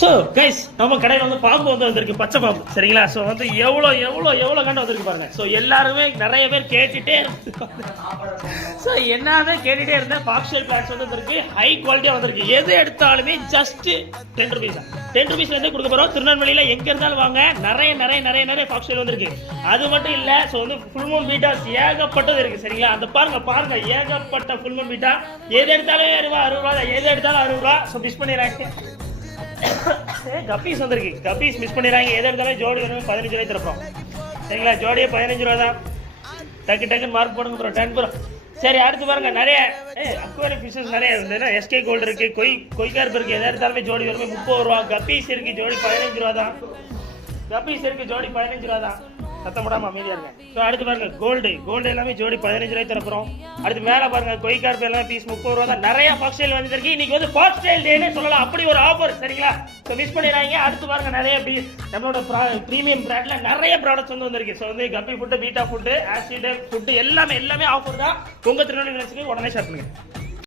So guys நம்ம கடையில் வந்து பாம்பு வந்திருக்கு, பச்சை பாம்பு சரிங்களா. ஸோ வந்து எவ்வளோ கண்டு வந்திருக்கு பாருங்க. ஸோ எல்லாருமே நிறைய பேர் கேட்டுட்டே இருந்தேன். பாக்ஸ்டைல் பிளான்ஸ் வந்திருக்கு, ஹை குவாலிட்டியாக வந்திருக்கு. எது எடுத்தாலுமே ஜஸ்ட் 10 rupees தான். 10 rupees கொடுக்க போகிறோம். திருநெல்வேலியில் எங்கே இருந்தாலும் வாங்க, நிறைய பாக்ஸ்டைல் வந்திருக்கு. அது மட்டும் இல்லை, ஸோ வந்து ஃபுல் மூன் பீட்டாஸ் ஏகப்பட்டது இருக்கு சரிங்களா. அந்த பாருங்க ஏகப்பட்ட ஃபுல் மூன் பீட்டா. எது எடுத்தாலும் 60 ரூபா, எது எடுத்தாலும் 60 ரூபா. ஸோ மிஸ் பண்ணிடுறாங்க. கப்பீஸ் வந்திருக்கு, கப்பீஸ் மிஸ் பண்ணிடுறாங்க. எது எடுத்தாலும் ஜோடி வந்து 15 ரூபாய் தரப்போம் சரிங்களா. ஜோடியே 15 ரூபா தான். டக்குன்னு மார்க் போடுங்க ப்ரோ, 10 ப்ரோ. சரி, அடுத்து பாருங்க, நிறைய அக்வாரியம் ஃபிஷஸ் நிறைய இருந்ததுன்னா எஸ்கே கோல்டு இருக்கு, கொய்கார்ப் இருக்கு. எது எடுத்தாலுமே ஜோடி வருமே 30 ரூபா. கப்பீஸ் இருக்கு, ஜோடி 15 ரூபா தான். கப்பீஸ் இருக்கு, ஜோடி 15 ரூபா தான். சத்தம் போடாம அமைதியா இருங்க. ஸோ அடுத்து பாருங்க, கோல்டு எல்லாமே ஜோடி 15 ரூபாய் தரப்போம். அடுத்து மேலே பாருங்க, கொய்கார்ப் எல்லாமே பீஸ் 30 ரூபா தான். நிறைய பாக்ஸ்டைல் வந்துருக்கு. இன்னைக்கு வந்து பாக்ஸ்டைல் டேனே சொல்லலாம், அப்படி ஒரு ஆஃபர் சரிங்களா. ஸோ மிஸ் பண்ணிடுறாங்க. அடுத்து பாருங்க, நிறைய நம்மளோட ப்ரீமியம் பிராண்ட்ல நிறைய ப்ராடக்ட்ஸ் வந்திருக்கு. ஸோ வந்து கப்பி food, beta food, acid food எல்லாமே ஆஃபர் தான். உங்க திருநெல்வேலி உடனே ஷேர் பண்ணுங்க.